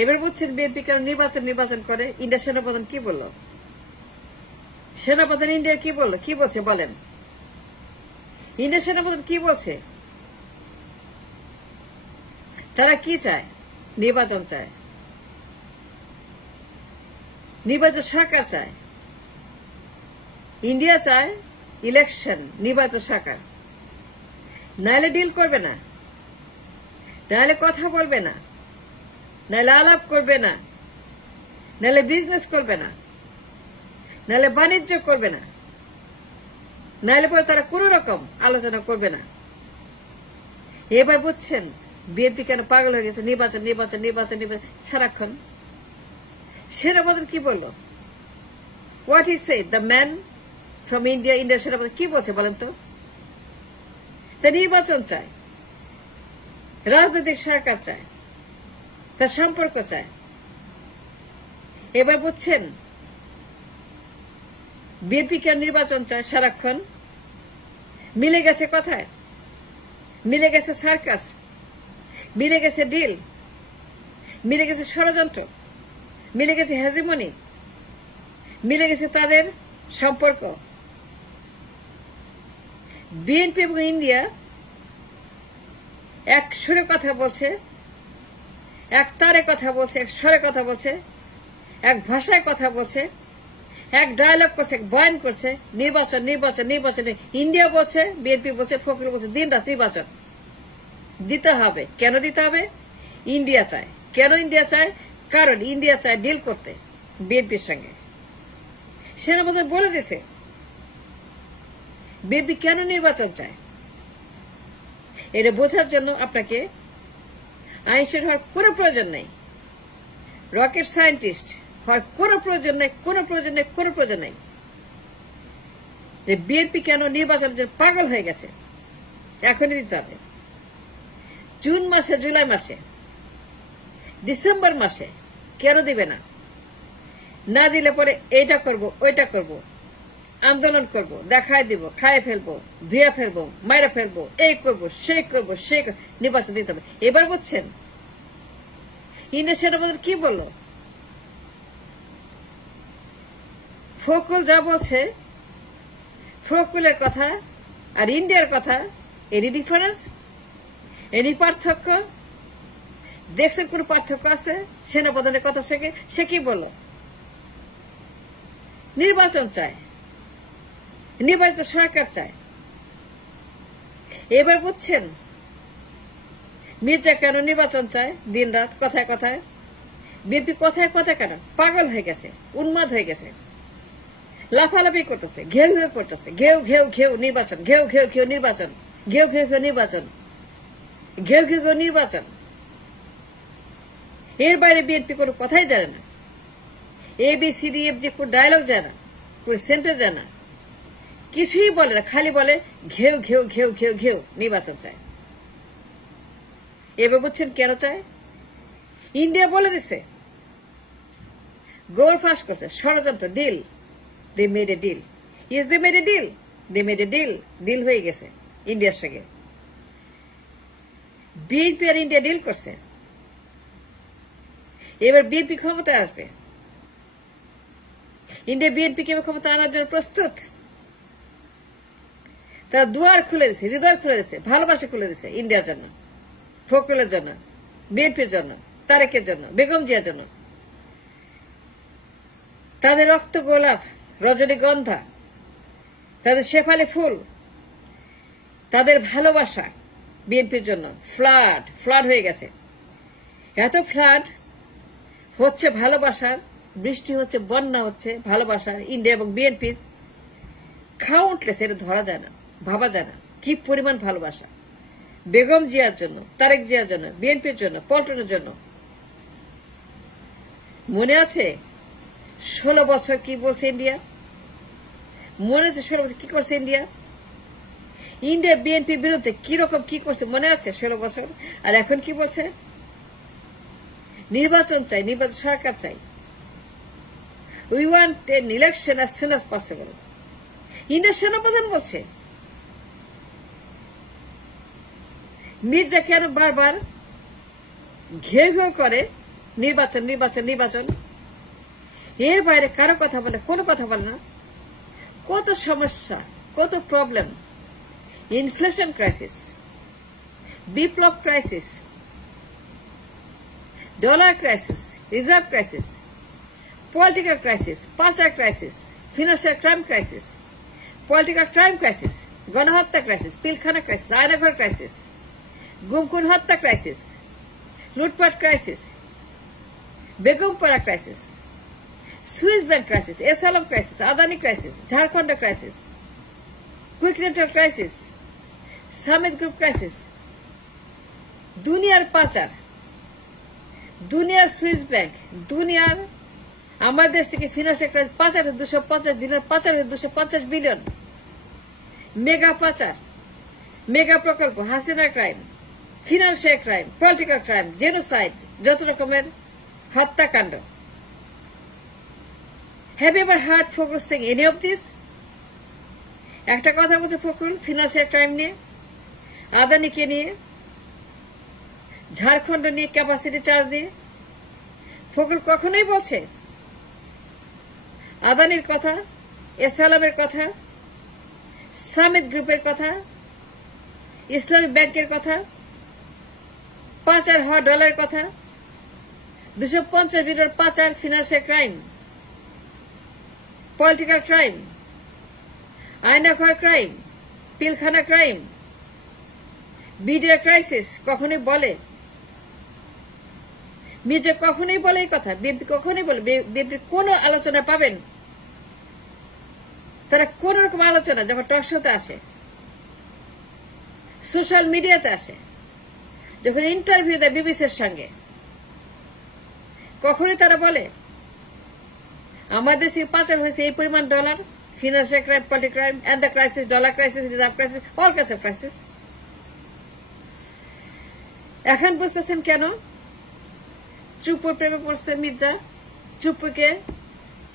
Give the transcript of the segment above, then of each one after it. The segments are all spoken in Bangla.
এবার বুঝছেন বিএনপি কেন নির্বাচন করে। ইন্ডিয়ার সেনাপ্রধান কি বললো? সেনাপ্রধান ইন্ডিয়ার কি বললো? কি বলছে বলেন? ইন্ডিয়ার সেনাপ্রধান কি বলছে? তারা কি চায়? নির্বাচন চায়, নির্বাচন সরকার চায়। ইন্ডিয়া চায় ইলেকশন, নির্বাচন সরকার। নাহলে ডিল করবে না, নাহলে কথা বলবে না, নাহলে আলাপ করবে না, নাহলে বিজনেস করবে না, নাহলে বাণিজ্য করবে না, নাহলে পরে তারা কোন রকম আলোচনা করবে না। এবার বুঝছেন বিএনপি কেন পাগল হয়ে গেছে? নির্বাচন নির্বাচন নির্বাচন নির্বাচন সারাক্ষণ। সেনাপ্রধান কি বললো? What is say the man from India? ইন্ডিয়ার সেনাপ্রধান কি বলছে বলেন তো? তা নির্বাচন চায়, রাজনৈতিক সরকার চায়, তার সম্পর্ক চায়। এবার বুঝছেন বিএনপি কেন নির্বাচন চায় সারাক্ষণ? মিলে গেছে কথায়, মিলে গেছে সার্কাস, মিলে গেছে ডিল, মিলে গেছে ষড়যন্ত্র, মিলে গেছে হেজিমনি, মিলে গেছে তাদের সম্পর্ক। বিএনপি এবং ইন্ডিয়া এক সুরে কথা বলছে, এক তারে কথা বলছে, এক স্বরে কথা বলছে, এক ভাষায় কথা বলছে, এক ডায়ালগ করছে, এক বয়ান করছে। নির্বাচন নির্বাচন নির্বাচন। ইন্ডিয়া বলছে, বিএনপি বলছে, ফখরুল বলছে দিন রাত নির্বাচন দিতে হবে। কেন দিতে হবে? ইন্ডিয়া চায়। কেন ইন্ডিয়া চায়? কারণ ইন্ডিয়া চায় ডিল করতে বিএনপির সঙ্গে। সেনাপ্রধান বলে দিয়েছে বিএনপি কেন নির্বাচন চায়। এটা বোঝার জন্য আপনাকে আইনশীল হওয়ার কোনো প্রয়োজন নেই, রকেট সায়েন্টিস্ট হওয়ার কোনো প্রয়োজন নেই, কোনো প্রয়োজন নেই, কোনো প্রয়োজন নেই। যে বিএনপি কেন নির্বাচনের জন্য পাগল হয়ে গেছে এখনই দিতে হবে। জুন মাসে, জুলাই মাসে, ডিসেম্বর মাসে কেন দিবে না? না দিলে পরে এইটা করব, ওইটা করব, আন্দোলন করব, দেখায় দিব, খায় ফেলবো, ধুয়ে ফেলবো, মাইরা ফেলবো, এই করব, সেই করব, সেই নির্বাচন দিতে হবে। এবার বুঝছেন ইন্ডিয়ার সেনাপ্রধান কি বলল? ফখরুল যা বলছে, ফখরুলের কথা আর ইন্ডিয়ার কথা, এনি ডিফারেন্স, এনি পার্থক্য দেখছেন? কোন পার্থক্য আছে সেনাপ্রধানের কথা সঙ্গে? সে কি বলল? নির্বাচন চায়, নির্বাচিত সরকার চায়। এবার বুঝছেন মির্জা কেন নির্বাচন চায় দিন রাত কথায় কথায়? বিএনপি কথায় কথায় কেন পাগল হয়ে গেছে, উন্মাদ হয়ে গেছে, লাফালাফি করতেছে, ঘেউ ঘেউ করতেছে, ঘেউ ঘেউ ঘেউ নির্বাচন, ঘেউ ঘেউ ঘেউ নির্বাচন, ঘেউ ঘেউ ঘেউ নির্বাচন, ঘেউ ঘেউ ঘেউ নির্বাচন। এর বাইরে বিএনপি কোনো কথাই জানে না, ABCDF যে কোন ডায়লগ জানে না, কোন সেন্টেন্স জানে না, কিছুই বলে না, খালি বলে ঘেউ ঘেউ ঘেউ ঘেউ ঘেউ নির্বাচন চায়। এবার বুঝছেন কেন চায়? ইন্ডিয়া বলে দিচ্ছে, গোল ফাঁস করছে, ষড়যন্ত্র, deal. They made a deal. Is they made a deal? They made a deal. Deal হয়ে গেছে ইন্ডিয়ার সঙ্গে। বিএনপি আর ইন্ডিয়া ডিল করছে। এবার বিএনপি ক্ষমতায় আসবে। ইন্ডিয়া বিএনপি কে ক্ষমতা আনার জন্য প্রস্তুত। তারা দুয়ার খুলে দিচ্ছে, হৃদয় খুলে দিচ্ছে, ভালোবাসা খুলে দিচ্ছে ইন্ডিয়ার জন্য, ফখরুলের জন্য, বিএনপির জন্য, তারেকের জন্য, বেগম জিয়ার জন্য। তাদের রক্ত গোলাপ, রজনীগন্ধা, তাদের শেফালি ফুল, তাদের ভালোবাসা বিএনপির জন্য ফ্লাড ফ্লাড হয়ে গেছে। এত ফ্লাড হচ্ছে ভালোবাসার, বৃষ্টি হচ্ছে, বন্যা হচ্ছে ভালোবাসার ইন্ডিয়া এবং বিএনপির। কাউন্টলেস, এটা ধরা যায় না, ভাবা যায় না কি পরিমাণ ভালোবাসা বেগম জিয়ার জন্য, তারেক জিয়ার জন্য, বিএনপির জন্য, পল্টনের জন্য। মনে আছে 16 বছর কি বলছে ইন্ডিয়া? মনে আছে 16 বছর কি করছে ইন্ডিয়া? ইন্ডিয়া বিএনপির বিরুদ্ধে কি রকম কি করছে মনে আছে 16 বছর? আর এখন কি বলছে? নির্বাচন চাই, নির্বাচন সরকার চাই। We want N election as soon as possible। ইন্ডিয়ার সেনাপ্রধান বলছে। মির্জা কেন বারবার ঘেউ ঘেউ করে নির্বাচন নির্বাচন নির্বাচন, এর বাইরে কারো কথা বলে, কোনো কথা বলে না। কত সমস্যা, কত প্রবলেম, ইনফ্লেশন ক্রাইসিস, বিপ্লব crisis, dollar crisis, reserve crisis, political crisis, পাচার crisis, financial crime crisis, political crime crisis, গণহত্যা crisis, Pilkhana crisis, Aynaghar crisis, গুমখুন হত্যা ক্রাইসিস, লুটপাট crisis, Begumpara crisis, Swiss bank crisis, S Alam crisis, Adani crisis, Jharkhand crisis, quick network crisis, Summit group crisis, দুনিয়ার পাচার, দুনিয়ার সুইস ব্যাংক, দুনিয়ার আমার দেশ থেকে financial crisis, 5,250 billion, 5,250 billion, mega পাচার, মেগা প্রকল্প, Hasina crime, financial crime, political crime, genocide, যত রকমের হত্যাকাণ্ড। Have you ever heard Fakhrul sing any of this? একটা কথা বলছে ফখরুল ফিনান্সিয়াল ক্রাইম নিয়ে, আদানিকে নিয়ে, ঝাড়খণ্ড নিয়ে ক্যাপাসিটি চার্জ দিয়ে। ফখরুল কখনোই বলছে আদানির কথা, এসালামের কথা, সামিট গ্রুপের কথা, ইসলামিক ব্যাংকের কথা, পাচার হওয়া ডলারের কথা, 250 বিলিয়ন পাচার, financial crime, political crime, Aynaghor crime, Pilkhana crime, media crisis কখনোই বলে? মির্জা কখনোই বলে এই কথা? বিএনপি কখনোই বলে? বিএনপির কোন আলোচনা পাবেন? তারা কোন রকম আলোচনা যখন টকশোতে আসে, সোশ্যাল মিডিয়াতে আসে, যখন ইন্টারভিউ দেয় বিবিসির সঙ্গে, কখনোই তারা বলে আমাদের দেশে পাচার হয়েছে এই পরিমাণ dollar, financial crime, political crime, and the crisis, dollar crisis, reserve crisis, all kinds of crisis. এখন বুঝতেছেন কেন চুপুর প্রেমে পড়ছে মির্জা? চুপুকে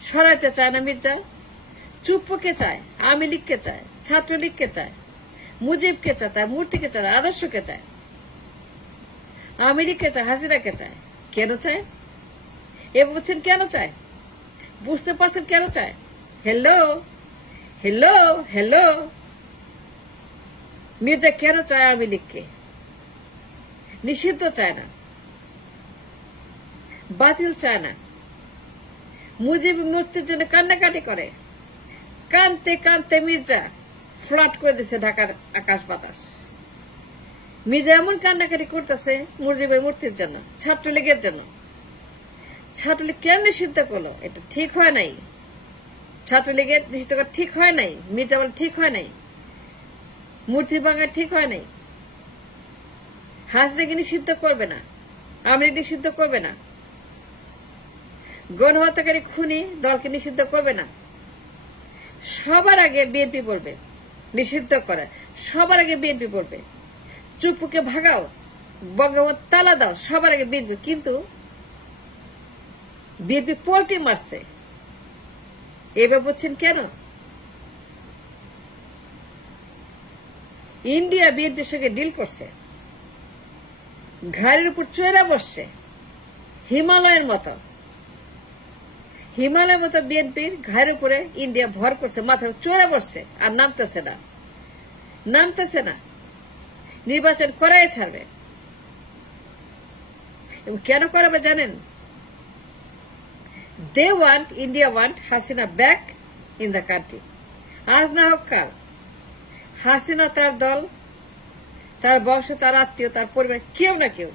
সরাইতে চায় না মির্জা। চুপুকে চায়, আওয়ামী লীগকে চায়, ছাত্রলীগকে চায়, মুজিবকে চায়, তার মূর্তিকে চায়, আদর্শকে চায়, আওয়ামী লীগকে চায়, হাসিনাকে চায়। কেন চায়? এ বুঝছেন কেন চায়? বুঝতে পারছেন কেন চায়? হ্যালো হ্যালো হ্যালো, মির্জা কেন চায় আওয়ামী লীগকে? নিষিদ্ধ চায় না, বাতিল চায় না। মুজিব মূর্তির জন্য কান্নাকাটি করে, কানতে কানতে মির্জা ফ্লাট করে দিছে ঢাকার আকাশ বাতাস। মির্জা এমন কান্নাকাটি করতেছে মুজিবের মূর্তির জন্য, ছাত্রলীগের জন্য। ছাত্রলীগ কেন নিষিদ্ধ করলো? এটা ঠিক হয় নাই। ছাত্রলীগের নিষিদ্ধ করা ঠিক হয় নাই। মির্জা বলে ঠিক হয় নাই, মূর্তি ভাঙা ঠিক হয় নাই। হাসিনাকে নিষিদ্ধ করবে না, আওয়ামী লীগ নিষিদ্ধ করবে না, গণহত্যাকারী খুনি দলকে নিষিদ্ধ করবে না। সবার আগে বিএনপি বলবে নিষিদ্ধ করা, সবার আগে বিএনপি বলবে চুপুকে ভাগাও, বঙ্গবন্ধু তালা দাও, সবার আগে বিএনপি। কিন্তু বিএনপি পোল্টি মারছে। এবার বুঝছেন কেন? ইন্ডিয়া বিএনপির সঙ্গে ডিল করছে, ঘাড়ের উপর চড়া বসছে হিমালয়ের মতো। হিমালয়ের মতো বিএনপির ঘাড়ের উপরে ইন্ডিয়া ভর করছে, মাথায় চড়া বসছে, আর নামতেছে না, নামতেছে না। নির্বাচন করাই ছাড়বে। এবং কেন করাবে জানেন? They want, India want Hasina back in the country. আজ না হোক কাল হাসিনা, তার দল, তার বংশ, তার আত্মীয়, তার পরিবার, কেউ না কেউ,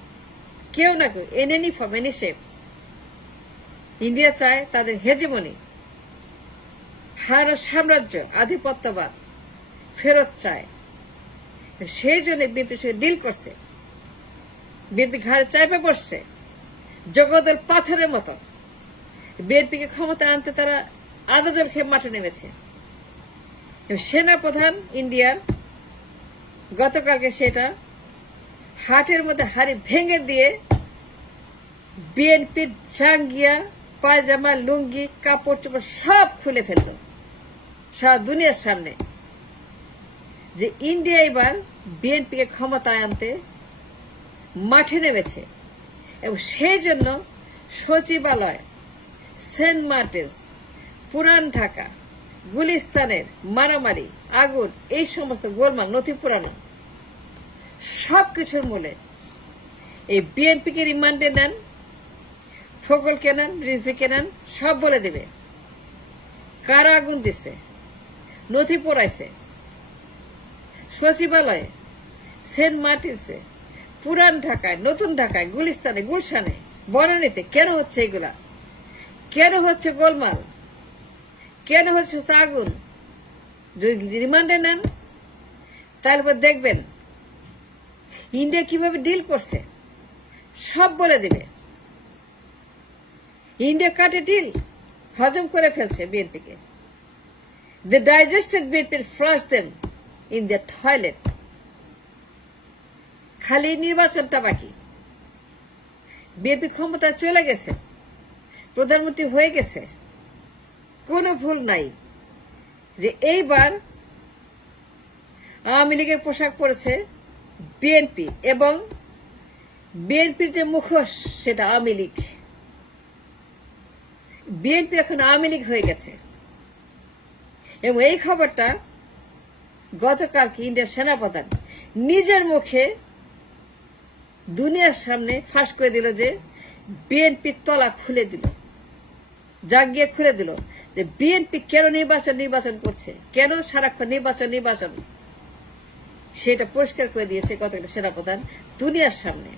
কেউ না কেউ, in any form, any shape, India চায় তাদের হেজেমনি, হার সাম্রাজ্য, আধিপত্যবাদ ফেরত চায়। সেই জন্য বিএনপির সঙ্গে ডিল করছে। বিএনপি ঘাড়ে চাইপে বসছে জগতের পাথরের মতো। বিএনপিকে ক্ষমতা আনতে তারা আদা জল খেয়ে মাঠে নেমেছে। সেনা প্রধান ইন্ডিয়ার গতকালকে সেটা হাটের মধ্যে হাড়ি ভেঙে দিয়ে বিএনপির জাঙ্গিয়া, পায়জামা, লুঙ্গি, কাপড় চোপড় সব খুলে ফেলল সারা দুনিয়ার সামনে, যে ইন্ডিয়া এবার বিএনপিকে ক্ষমতায় আনতে মাঠে নেমেছে। এবং সেই জন্য সচিবালয়, সেন্ট মার্টিন্স, পুরান ঢাকা, গুলিস্তানের মারামারি, আগুন, এই সমস্ত গোলমাল, নথি পুরানো সবকিছুর মূলে এই বিএনপিকে রিমান্ডে নেন, ফখরুলকে নেন, রিজভীকে নেন, সব বলে দেবে কারা আগুন দিছে, নথি পোড়াইছে, সচিবালয়ে, সেন্ট মার্টিন্সে, পুরান ঢাকায়, নতুন ঢাকায়, গুলিস্তানে, গুলশানে, বনানীতে কেন হচ্ছে এগুলা, কেন হচ্ছে গোলমাল, কেন হচ্ছে আগুন। যদি রিমান্ডে নেন তারপর দেখবেন ইন্ডিয়া কিভাবে ডিল করছে, সব বলে দিবে। ইন্ডিয়া কাটে ডিল, হজম করে ফেলছে বিএনপিকে। They digested BNP and flushed them in their toilet. খালি নির্বাচনটা বাকি। বিএনপি ক্ষমতায় চলে গেছে, প্রধানমন্ত্রী হয়ে গেছে, কোনো ভুল নাই যে এইবার আওয়ামী লীগের পোশাক পরেছে বিএনপি, এবং বিএনপির যে মুখোশ সেটা আওয়ামী লীগ। বিএনপি এখন আওয়ামী লীগ হয়ে গেছে, এবং এই খবরটা গতকালকে ইন্ডিয়ার সেনাপ্রধান নিজের মুখে দুনিয়ার সামনে ফাঁস করে দিল যে বিএনপির তলা খুলে দিল, জাগিয়ে খুলে দিল যে বিএনপি কেন নির্বাচন করছে, কেন সারাক্ষণ নির্বাচন, সেটা পরিষ্কার করে দিয়েছে গতকাল সেনাপ্রধান দুনিয়ার সামনে।